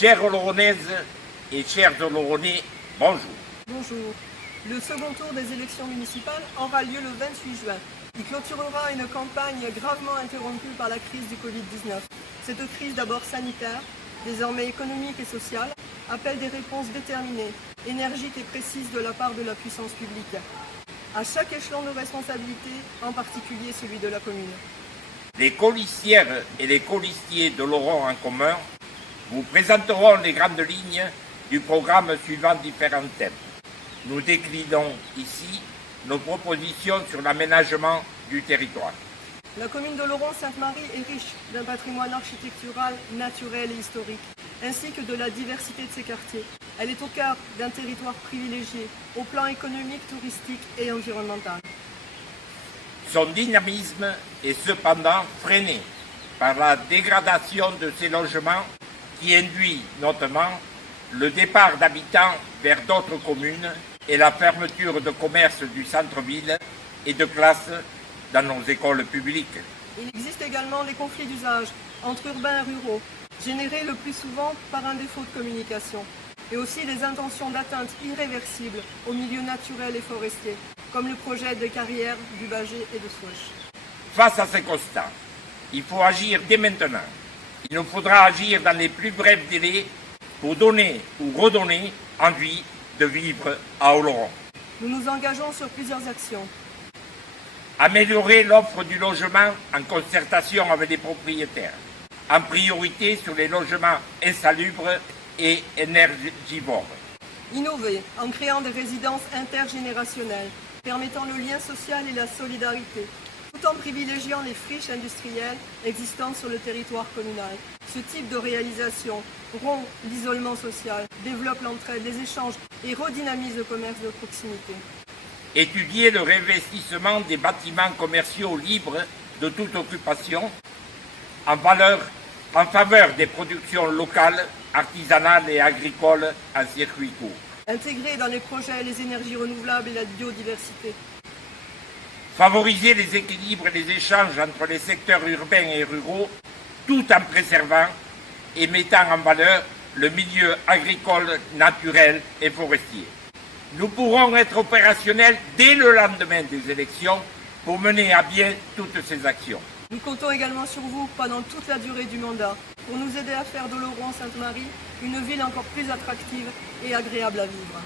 Chères Oloronaises et chers Oloronais, bonjour. Bonjour. Le second tour des élections municipales aura lieu le 28 juin. Il clôturera une campagne gravement interrompue par la crise du Covid-19. Cette crise, d'abord sanitaire, désormais économique et sociale, appelle des réponses déterminées, énergiques et précises de la part de la puissance publique, à chaque échelon de responsabilité, en particulier celui de la commune. Les colistières et les colistiers d'Oloron en commun vous présenteront les grandes lignes du programme suivant différents thèmes. Nous déclinons ici nos propositions sur l'aménagement du territoire. La commune d'Oloron-Sainte-Marie est riche d'un patrimoine architectural, naturel et historique, ainsi que de la diversité de ses quartiers. Elle est au cœur d'un territoire privilégié, au plan économique, touristique et environnemental. Son dynamisme est cependant freiné par la dégradation de ces logements qui induit notamment le départ d'habitants vers d'autres communes et la fermeture de commerces du centre-ville et de classes dans nos écoles publiques. Il existe également les conflits d'usage entre urbains et ruraux, générés le plus souvent par un défaut de communication, et aussi des intentions d'atteinte irréversibles aux milieux naturels et forestiers, comme le projet des carrières du Bâgé et de Souache. Face à ces constats, il faut agir dès maintenant. Il nous faudra agir dans les plus brefs délais pour donner ou redonner envie de vivre à Oloron. Nous nous engageons sur plusieurs actions. Améliorer l'offre du logement en concertation avec les propriétaires, en priorité sur les logements insalubres et énergivores. Innover en créant des résidences intergénérationnelles, permettant le lien social et la solidarité, tout en privilégiant les friches industrielles existantes sur le territoire communal. Ce type de réalisation rompt l'isolement social, développe l'entraide, les échanges et redynamise le commerce de proximité. Étudier le réinvestissement des bâtiments commerciaux libres de toute occupation en faveur des productions locales, artisanales et agricoles en circuit court. Intégrer dans les projets les énergies renouvelables et la biodiversité. Favoriser les équilibres et les échanges entre les secteurs urbains et ruraux, tout en préservant et mettant en valeur le milieu agricole, naturel et forestier. Nous pourrons être opérationnels dès le lendemain des élections pour mener à bien toutes ces actions. Nous comptons également sur vous pendant toute la durée du mandat pour nous aider à faire d'Oloron-Sainte-Marie une ville encore plus attractive et agréable à vivre.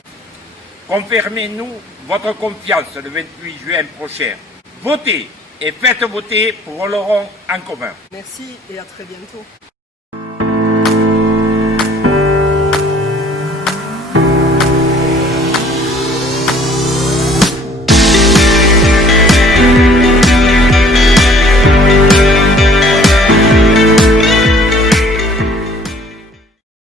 Confirmez-nous votre confiance le 28 juin prochain. Votez et faites voter pour Oloron en commun. Merci et à très bientôt.